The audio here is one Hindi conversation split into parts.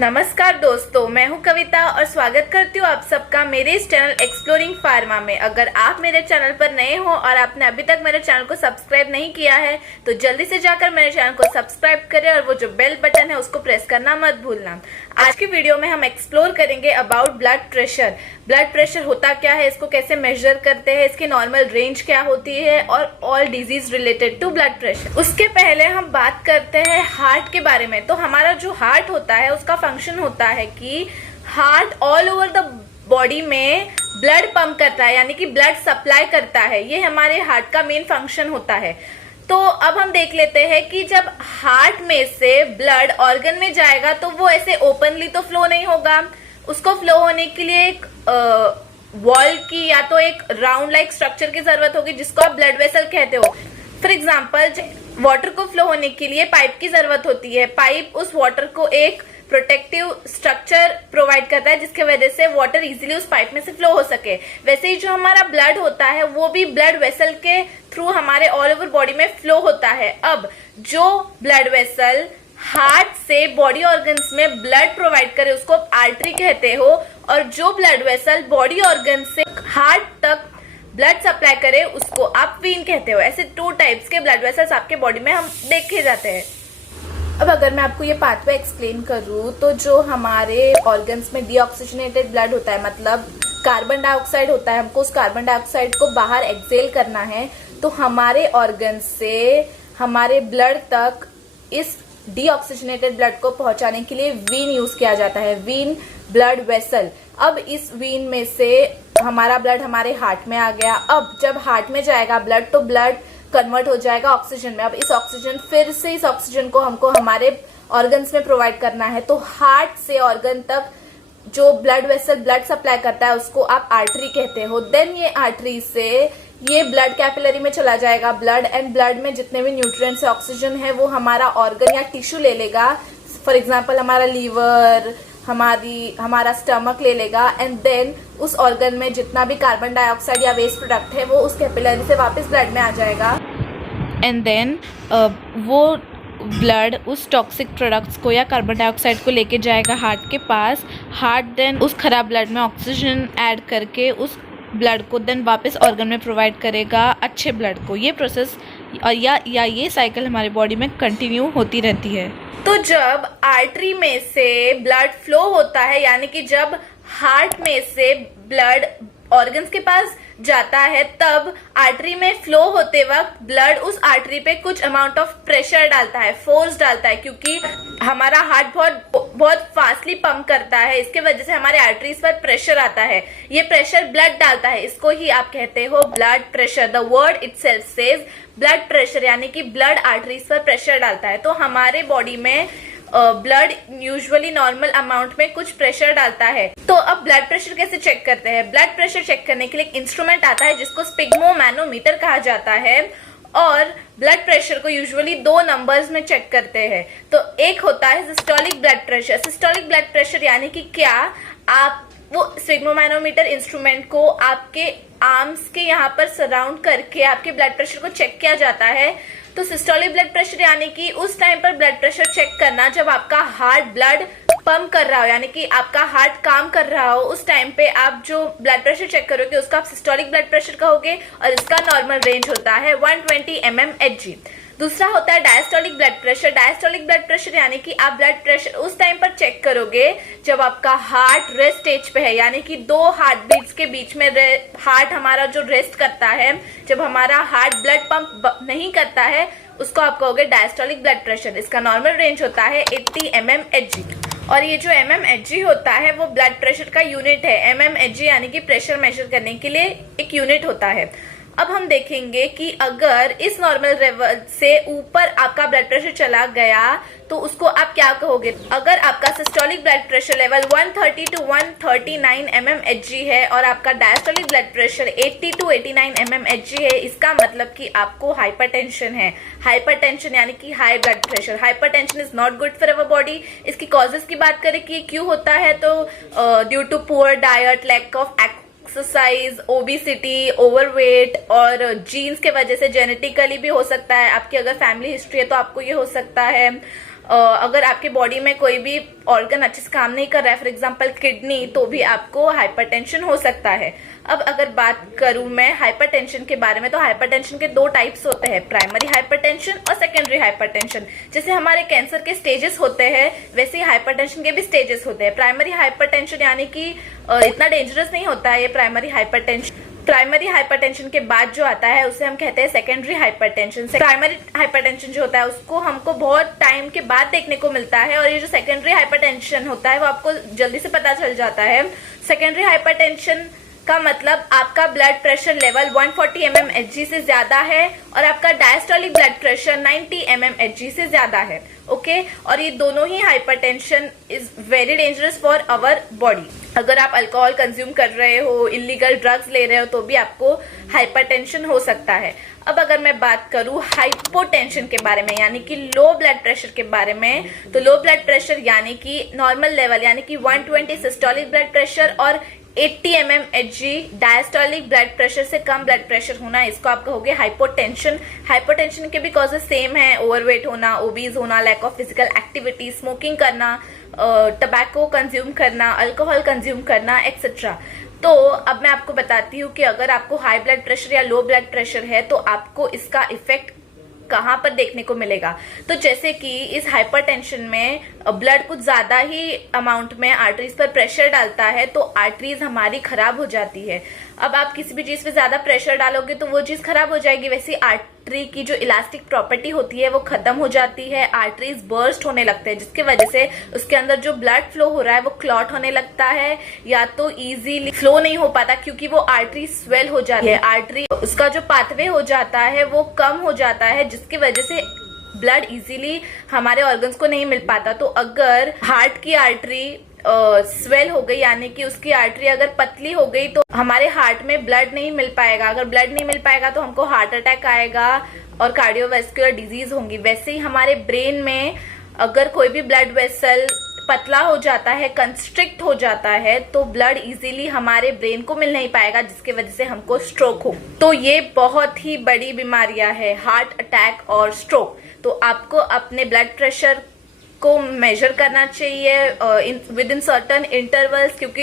नमस्कार दोस्तों, मैं हूं कविता और स्वागत करती हूं आप सबका मेरे इस चैनल एक्सप्लोरिंग फार्मा में। अगर आप मेरे चैनल पर नए हो और आपने अभी तक मेरे चैनल को सब्सक्राइब नहीं किया है तो जल्दी से जाकर मेरे चैनल को सब्सक्राइब करें और वो जो बेल बटन है उसको प्रेस करना मत भूलना। आज की वीडियो में हम एक्सप्लोर करेंगे about blood pressure. Blood pressure होता क्या है, इसको कैसे मेजर करते हैं, इसकी नॉर्मल रेंज क्या होती है और all disease related to blood pressure. उसके पहले हम बात करते हैं हार्ट के बारे में। तो हमारा जो हार्ट होता है उसका फंक्शन होता है कि heart all over the body में ब्लड पंप करता है, यानी कि ब्लड सप्लाई करता है। ये हमारे हार्ट का मेन फंक्शन होता है। तो अब हम देख लेते हैं कि जब हार्ट में से ब्लड ऑर्गन में जाएगा तो वो ऐसे ओपनली तो फ्लो नहीं होगा। उसको फ्लो होने के लिए एक वॉल की या तो एक राउंड लाइक स्ट्रक्चर की जरूरत होगी जिसको आप ब्लड वेसल कहते हो। फॉर एग्जाम्पल, वाटर को फ्लो होने के लिए पाइप की जरूरत होती है। पाइप उस वाटर को एक प्रोटेक्टिव स्ट्रक्चर प्रोवाइड करता है जिसके वजह से वाटर इजीली उस पाइप में से फ्लो हो सके। वैसे ही जो हमारा ब्लड होता है वो भी ब्लड वेसल के थ्रू हमारे ऑल ओवर बॉडी में फ्लो होता है। अब जो ब्लड वेसल हार्ट से बॉडी ऑर्गन्स में ब्लड प्रोवाइड करे उसको आप आर्टरी कहते हो, और जो ब्लड वेसल बॉडी ऑर्गन से हार्ट तक ब्लड सप्लाई करे उसको आप वीन कहते हो। ऐसे 2 टाइप्स के ब्लड वेसल्स आपके बॉडी में हम देखे जाते हैं। अब अगर मैं आपको ये पाथवे एक्सप्लेन करूँ तो जो हमारे ऑर्गन्स में डीऑक्सीजनेटेड ब्लड होता है, मतलब कार्बन डाइऑक्साइड होता है, हमको उस कार्बन डाइऑक्साइड को बाहर एक्सेल करना है, तो हमारे ऑर्गन से हमारे ब्लड तक इस डीऑक्सीजनेटेड ब्लड को पहुंचाने के लिए वीन यूज किया जाता है, वीन ब्लड वेसल। अब इस वीन में से हमारा ब्लड हमारे हार्ट में आ गया। अब जब हार्ट में जाएगा ब्लड तो ब्लड कन्वर्ट हो जाएगा ऑक्सीजन में। अब इस ऑक्सीजन फिर से इस ऑक्सीजन को हमको हमारे ऑर्गन्स में प्रोवाइड करना है। तो हार्ट से ऑर्गन तक जो ब्लड वेसल ब्लड सप्लाई करता है उसको आप आर्टरी कहते हो। देन ये आर्टरी से ये ब्लड कैपिलरी में चला जाएगा ब्लड, एंड ब्लड में जितने भी न्यूट्रिएंट्स ऑक्सीजन है वो हमारा ऑर्गन या टिश्यू ले लेगा। फॉर एग्जाम्पल हमारा लीवर, हमारा स्टमक ले लेगा, एंड देन उस ऑर्गन में जितना भी कार्बन डाइऑक्साइड या वेस्ट प्रोडक्ट है वो उस कैपिलरी से वापस ब्लड में आ जाएगा। एंड देन वो ब्लड उस टॉक्सिक प्रोडक्ट्स को या कार्बन डाइऑक्साइड को लेके जाएगा हार्ट के पास। हार्ट देन उस खराब ब्लड में ऑक्सीजन ऐड करके उस ब्लड को देन वापस ऑर्गन में प्रोवाइड करेगा अच्छे ब्लड को। ये प्रोसेस या ये साइकिल हमारी बॉडी में कंटिन्यू होती रहती है। तो जब आर्टरी में से ब्लड फ्लो होता है, यानी कि जब हार्ट में से ब्लड ऑर्गन्स के पास जाता है, तब आर्टरी में फ्लो होते वक्त ब्लड उस आर्टरी पे कुछ अमाउंट ऑफ प्रेशर डालता है, फोर्स डालता है, क्योंकि हमारा हार्ट बहुत फास्टली पंप करता है। इसके वजह से हमारे आर्टरीज पर प्रेशर आता है। ये प्रेशर ब्लड डालता है, इसको ही आप कहते हो blood pressure. The word itself says blood pressure, यानी कि ब्लड आर्टरीज पर प्रेशर डालता है। तो हमारे बॉडी में ब्लड यूजुअली नॉर्मल अमाउंट में कुछ प्रेशर डालता है। तो अब ब्लड प्रेशर कैसे चेक करते हैं? ब्लड प्रेशर चेक करने के लिए एक इंस्ट्रूमेंट आता है जिसको स्पिग्मोमैनोमीटर कहा जाता है, और ब्लड प्रेशर को यूजुअली 2 नंबर्स में चेक करते हैं। तो एक होता है systolic blood pressure. Systolic blood pressure यानी कि क्या, आप वो स्पिग्मोमैनोमीटर इंस्ट्रूमेंट को आपके आर्म्स के यहाँ पर सराउंड करके आपके ब्लड प्रेशर को चेक किया जाता है। तो सिस्टोलिक ब्लड प्रेशर यानी कि उस टाइम पर ब्लड प्रेशर चेक करना जब आपका हार्ट ब्लड पंप कर रहा हो, यानी कि आपका हार्ट काम कर रहा हो, उस टाइम पे आप जो ब्लड प्रेशर चेक करोगे उसको आप सिस्टोलिक ब्लड प्रेशर कहोगे, और इसका नॉर्मल रेंज होता है 120 mmHg। दूसरा होता है diastolic blood pressure. Diastolic blood pressure यानी कि आप ब्लड प्रेशर उस टाइम पर चेक करोगे जब आपका हार्ट रेस्ट स्टेज पे है, यानी कि 2 हार्ट बीट्स के बीच में हार्ट हमारा जो रेस्ट करता है, जब हमारा हार्ट ब्लड पंप नहीं करता है उसको आप कहोगे डायस्टोलिक ब्लड प्रेशर। इसका नॉर्मल रेंज होता है 80 mmHg। और ये जो mmHg होता है वो ब्लड प्रेशर का यूनिट है। mmHg यानी कि प्रेशर मेजर करने के लिए एक यूनिट होता है। अब हम देखेंगे कि अगर इस नॉर्मल लेवल से ऊपर आपका ब्लड प्रेशर चला गया तो उसको आप क्या कहोगे? अगर आपका systolic blood pressure level 130 to 139 mmHg है और आपका diastolic blood pressure 80 to 89 mmHg है, इसका मतलब कि आपको हाइपरटेंशन है। हाइपरटेंशन यानी कि high blood pressure. Hypertension is not good for our body. इसकी कॉजेस की बात करें कि क्यों होता है, तो due to poor diet, lack of exercise, obesity, overweight और जीन्स के वजह से जेनेटिकली भी हो सकता है। आपकी अगर फैमिली हिस्ट्री है तो आपको ये हो सकता है। अगर आपके बॉडी में कोई भी ऑर्गन अच्छे से काम नहीं कर रहा है, फॉर एग्जांपल किडनी, तो भी आपको हाइपरटेंशन हो सकता है। अब अगर बात करूं मैं हाइपरटेंशन के बारे में, तो हाइपरटेंशन के 2 टाइप्स होते हैं, प्राइमरी हाइपरटेंशन और सेकेंडरी हाइपरटेंशन। जैसे हमारे कैंसर के स्टेजेस होते हैं, वैसे ही हाइपरटेंशन के भी स्टेजेस होते हैं। प्राइमरी हाइपरटेंशन यानी कि इतना डेंजरस नहीं होता है ये प्राइमरी हाइपरटेंशन। प्राइमरी हाइपरटेंशन के बाद जो आता है उसे हम कहते हैं सेकेंडरी हाइपरटेंशन। प्राइमरी हाइपरटेंशन जो होता है उसको हमको बहुत टाइम के बाद देखने को मिलता है, और ये जो सेकेंडरी हाइपरटेंशन होता है वो आपको जल्दी से पता चल जाता है। सेकेंडरी हाइपरटेंशन का मतलब आपका ब्लड प्रेशर लेवल 140 mmHg से ज्यादा है और आपका डायस्टोलिक ब्लड प्रेशर 90 mmHg से ज्यादा है। ओके, और ये दोनों ही hypertension is very dangerous for our body. अगर आप अल्कोहल कंज्यूम कर रहे हो, इलीगल ड्रग्स ले रहे हो, तो भी आपको हाइपरटेंशन हो सकता है। अब अगर मैं बात करूं हाइपोटेंशन के बारे में, यानी कि लो ब्लड प्रेशर के बारे में, तो लो ब्लड प्रेशर यानी कि नॉर्मल लेवल यानी कि 120 सिस्टोलिक ब्लड प्रेशर और 80 mmHg डायस्टोलिक ब्लड प्रेशर से कम ब्लड प्रेशर होना, इसको आप कहोगे हाइपोटेंशन। हाइपोटेंशन के भी कॉजेज सेम है, ओवरवेट होना, ओबीज होना, lack of physical activity, smoking करना, टबैको कंज्यूम करना, अल्कोहल कंज्यूम करना, एक्सेट्रा। तो अब मैं आपको बताती हूँ कि अगर आपको हाई ब्लड प्रेशर या लो ब्लड प्रेशर है तो आपको इसका इफेक्ट कहाँ पर देखने को मिलेगा। तो जैसे कि इस हाइपरटेंशन में ब्लड कुछ ज्यादा ही अमाउंट में आर्टरीज पर प्रेशर डालता है, तो आर्टरीज हमारी खराब हो जाती है। अब आप किसी भी चीज पे ज्यादा प्रेशर डालोगे तो वो चीज खराब हो जाएगी। वैसे आर्टरी की जो इलास्टिक प्रॉपर्टी होती है वो खत्म हो जाती है, आर्टरीज बर्स्ट होने लगते हैं, जिसकी वजह से उसके अंदर जो ब्लड फ्लो हो रहा है वो क्लॉट होने लगता है, या तो इजीली फ्लो नहीं हो पाता क्योंकि वो आर्टरी स्वेल हो जाती है। आर्टरी उसका जो पाथवे हो जाता है वो कम हो जाता है, जिसकी वजह से ब्लड इजीली हमारे ऑर्गन्स को नहीं मिल पाता। तो अगर हार्ट की आर्टरी स्वेल हो गई, यानी कि उसकी आर्टरी अगर पतली हो गई, तो हमारे हार्ट में ब्लड नहीं मिल पाएगा। अगर ब्लड नहीं मिल पाएगा तो हमको हार्ट अटैक आएगा और कार्डियोवैस्कुलर डिजीज होंगी। वैसे ही हमारे ब्रेन में अगर कोई भी ब्लड वेसल पतला हो जाता है, कंस्ट्रिक्ट हो जाता है, तो ब्लड इजीली हमारे ब्रेन को मिल नहीं पाएगा, जिसकी वजह से हमको स्ट्रोक हो। तो ये बहुत ही बड़ी बीमारियां है, हार्ट अटैक और स्ट्रोक। तो आपको अपने ब्लड प्रेशर को मेजर करना चाहिए विद इन सर्टन इंटरवल्स, क्योंकि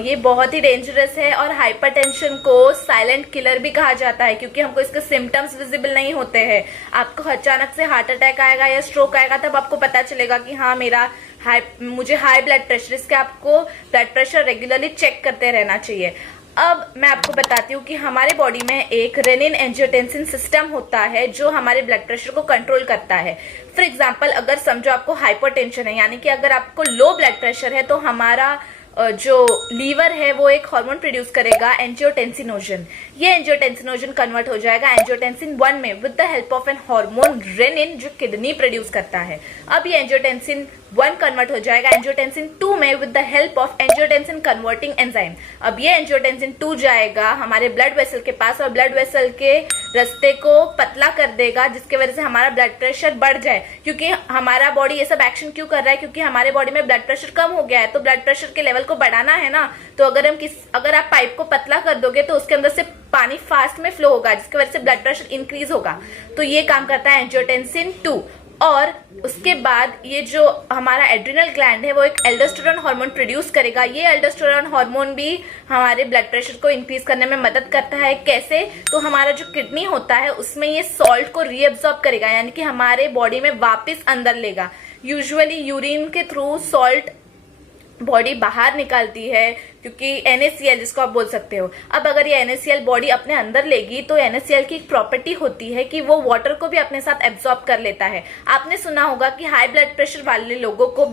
ये बहुत ही डेंजरस है। और हाइपरटेंशन को साइलेंट किलर भी कहा जाता है, क्योंकि हमको इसके सिम्टम्स विजिबल नहीं होते हैं। आपको अचानक से हार्ट अटैक आएगा या स्ट्रोक आएगा, तब आपको पता चलेगा कि हाँ मुझे हाई ब्लड प्रेशर। इसके आपको ब्लड प्रेशर रेगुलरली चेक करते रहना चाहिए। अब मैं आपको बताती हूँ कि हमारे बॉडी में एक रेनिन एंजियोटेंसिन सिस्टम होता है जो हमारे ब्लड प्रेशर को कंट्रोल करता है। फॉर एग्जांपल, अगर समझो आपको हाइपरटेंशन है, यानी कि अगर आपको लो ब्लड प्रेशर है, तो हमारा जो लीवर है वो एक हार्मोन प्रोड्यूस करेगा एंजियोटेंसिनोजन। ये एंजियोटेंसिनोजन कन्वर्ट हो जाएगा एंजियोटेंसिन 1 में with the help of an hormone renin, जो किडनी प्रोड्यूस करता है। अब ये एंजियोटेंसिन 1 कन्वर्ट हो जाएगा एंजियोटेंसिन 2 में with the help of angiotensin converting enzyme. अब ये एंजियोटेंसिन 2 जाएगा हमारे ब्लड वेसल के पास और ब्लड वेसल के रास्ते को पतला कर देगा, जिसकी वजह से हमारा ब्लड प्रेशर बढ़ जाए। क्योंकि हमारा बॉडी ये सब एक्शन क्यों कर रहा है? क्योंकि हमारे बॉडी में ब्लड प्रेशर कम हो गया है, तो ब्लड प्रेशर के लेवल को बढ़ाना है ना। तो अगर आप पाइप को पतला कर दोगे तो उसके अंदर से पानी फास्ट में फ्लो होगा, जिसकी वजह से ब्लड प्रेशर इंक्रीज होगा। तो ये काम करता है एंजियोटेंसिन 2। और उसके बाद ये जो हमारा एड्रिनल ग्लैंड है वो एक एल्डोस्टेरोन हार्मोन प्रोड्यूस करेगा। ये एल्डोस्टेरोन हार्मोन भी हमारे ब्लड प्रेशर को इंक्रीज करने में मदद करता है। कैसे? तो हमारा जो किडनी होता है उसमें ये सॉल्ट को रीअब्सॉर्ब करेगा, यानी कि हमारे बॉडी में वापस अंदर लेगा। यूजुअली यूरिन के थ्रू सॉल्ट बॉडी बाहर निकालती है, क्योंकि NaCl जिसको आप बोल सकते हो। अब अगर ये NaCl बॉडी अपने अंदर लेगी तो NaCl की एक प्रॉपर्टी होती है कि वो वाटर को भी अपने साथ एब्जॉर्ब कर लेता है। आपने सुना होगा कि हाई ब्लड प्रेशर वाले लोगों को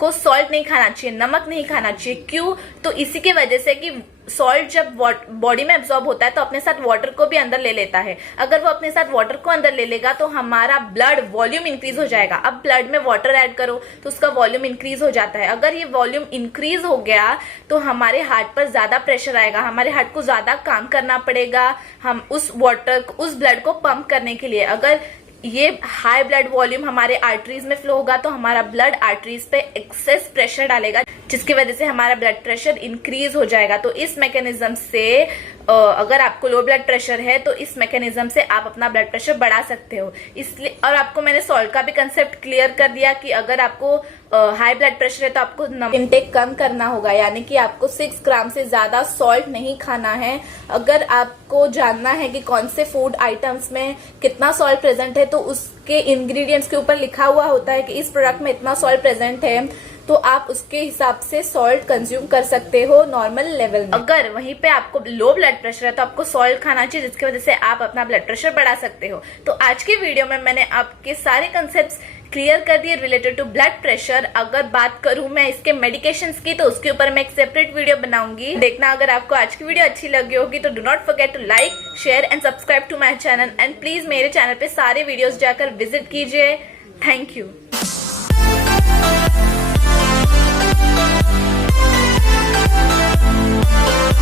को सॉल्ट नहीं खाना चाहिए, नमक नहीं खाना चाहिए। क्यों? तो इसी की वजह से कि सॉल्ट जब बॉडी में एब्जॉर्ब होता है तो अपने साथ वाटर को भी अंदर ले लेता है। अगर वो अपने साथ वाटर को अंदर ले लेगा तो हमारा ब्लड वॉल्यूम इंक्रीज हो जाएगा। अब ब्लड में वाटर ऐड करो तो उसका वॉल्यूम इंक्रीज हो जाता है। अगर ये वॉल्यूम इंक्रीज हो गया तो हमारे हार्ट पर ज्यादा प्रेशर आएगा, हमारे हार्ट को ज्यादा काम करना पड़ेगा हम उस ब्लड को पंप करने के लिए। अगर ये हाई ब्लड वॉल्यूम हमारे आर्टरीज में फ्लो होगा तो हमारा ब्लड आर्टरीज पे एक्सेस प्रेशर डालेगा, जिसकी वजह से हमारा ब्लड प्रेशर इंक्रीज हो जाएगा। तो इस मैकेनिज्म से अगर आपको लो ब्लड प्रेशर है तो इस मैकेनिज्म से आप अपना ब्लड प्रेशर बढ़ा सकते हो। इसलिए और आपको मैंने सॉल्ट का भी कंसेप्ट क्लियर कर दिया कि अगर आपको हाई ब्लड प्रेशर है तो आपको इनटेक कम करना होगा, यानी कि आपको 6 ग्राम से ज्यादा सॉल्ट नहीं खाना है। अगर आपको जानना है कि कौन से फूड आइटम्स में कितना सॉल्ट प्रेजेंट है तो उसके इंग्रेडिएंट्स के ऊपर लिखा हुआ होता है कि इस प्रोडक्ट में इतना सॉल्ट प्रेजेंट है, तो आप उसके हिसाब से सॉल्ट कंज्यूम कर सकते हो नॉर्मल लेवल में। अगर वहीं पे आपको लो ब्लड प्रेशर है तो आपको सॉल्ट खाना चाहिए, जिसकी वजह से आप अपना ब्लड प्रेशर बढ़ा सकते हो। तो आज की वीडियो में मैंने आपके सारे कंसेप्ट्स क्लियर कर दिए रिलेटेड टू ब्लड प्रेशर। अगर बात करूं मैं इसके मेडिकेशंस की तो उसके ऊपर मैं एक सेपरेट वीडियो बनाऊंगी, देखना। अगर आपको आज की वीडियो अच्छी लगी होगी तो do not forget to like, share and subscribe to my channel and please मेरे चैनल पे सारे वीडियोस जाकर विजिट कीजिए। Thank you.